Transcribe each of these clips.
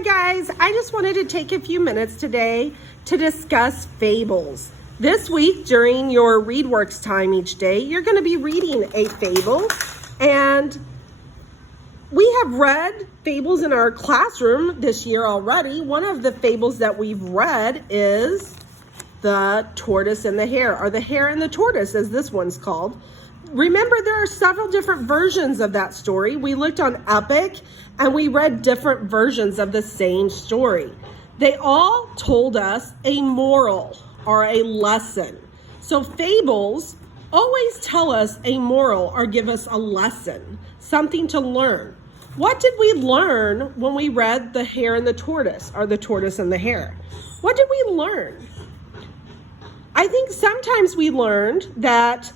Hi guys, I just wanted to take a few minutes today to discuss fables. This week during your ReadWorks time each day, you're going to be reading a fable, and we have read fables in our classroom this year already. One of the fables that we've read is The Tortoise and the Hare, or The Hare and the Tortoise as this one's called. Remember, there are several different versions of that story. We looked on Epic and we read different versions of the same story. They all told us a moral or a lesson. So fables always tell us a moral or give us a lesson, something to learn. What did we learn when we read The Hare and the Tortoise, or The Tortoise and the Hare? What did we learn? I think sometimes we learned that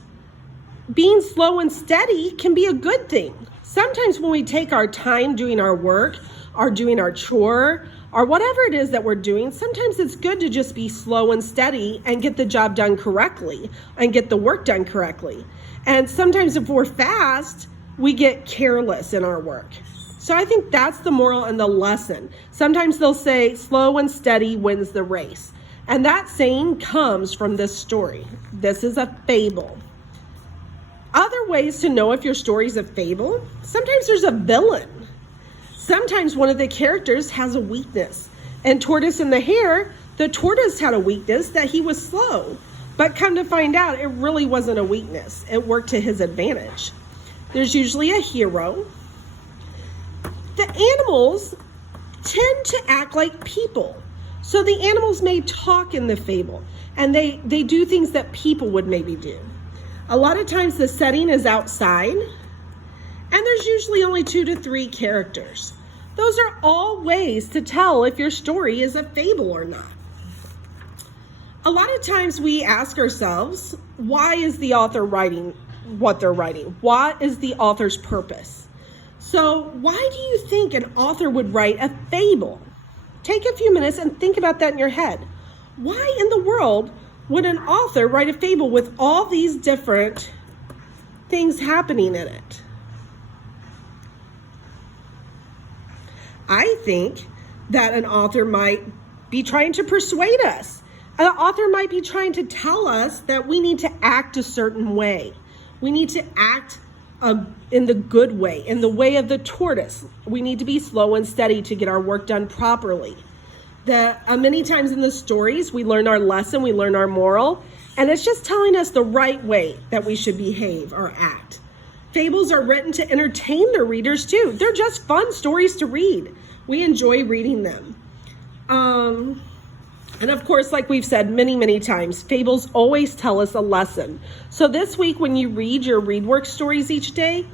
being slow and steady can be a good thing. Sometimes when we take our time doing our work or doing our chore or whatever it is that we're doing, sometimes it's good to just be slow and steady and get the job done correctly and get the work done correctly. And sometimes if we're fast, we get careless in our work. So I think that's the moral and the lesson. Sometimes they'll say slow and steady wins the race. And that saying comes from this story. This is a fable. Other ways to know if your story is a fable, sometimes there's a villain. Sometimes one of the characters has a weakness. And Tortoise and the Hare, the tortoise had a weakness that he was slow. But come to find out, it really wasn't a weakness. It worked to his advantage. There's usually a hero. The animals tend to act like people. So the animals may talk in the fable. And they do things that people would maybe do. A lot of times the setting is outside, and there's usually only 2 to 3 characters. Those are all ways to tell if your story is a fable or not. A lot of times we ask ourselves, why is the author writing what they're writing? What is the author's purpose? So why do you think an author would write a fable? Take a few minutes and think about that in your head. Why in the world would an author write a fable with all these different things happening in it? I think that an author might be trying to persuade us. An author might be trying to tell us that we need to act a certain way. We need to act in the good way, in the way of the tortoise. We need to be slow and steady to get our work done properly. Many times in the stories, we learn our lesson, we learn our moral, and it's just telling us the right way that we should behave or act. Fables are written to entertain their readers too. They're just fun stories to read. We enjoy reading them. And of course, like we've said many, many times, fables always tell us a lesson. So this week, when you read your ReadWorks stories each day,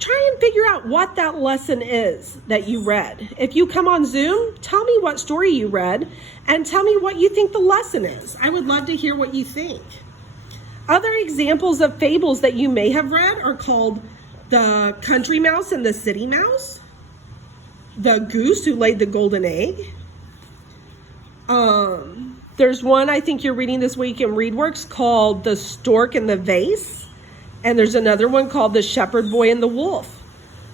try and figure out what that lesson is that you read. If you come on Zoom, tell me what story you read and tell me what you think the lesson is. I would love to hear what you think. Other examples of fables that you may have read are called The Country Mouse and the City Mouse, The Goose Who Laid the Golden Egg. There's one I think you're reading this week in ReadWorks called The Stork and the Vase. And there's another one called The Shepherd Boy and the Wolf.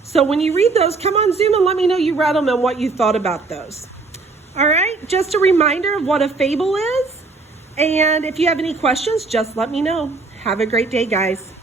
So when you read those, come on Zoom and let me know you read them and what you thought about those. All right, just a reminder of what a fable is. And if you have any questions, just let me know. Have a great day, guys.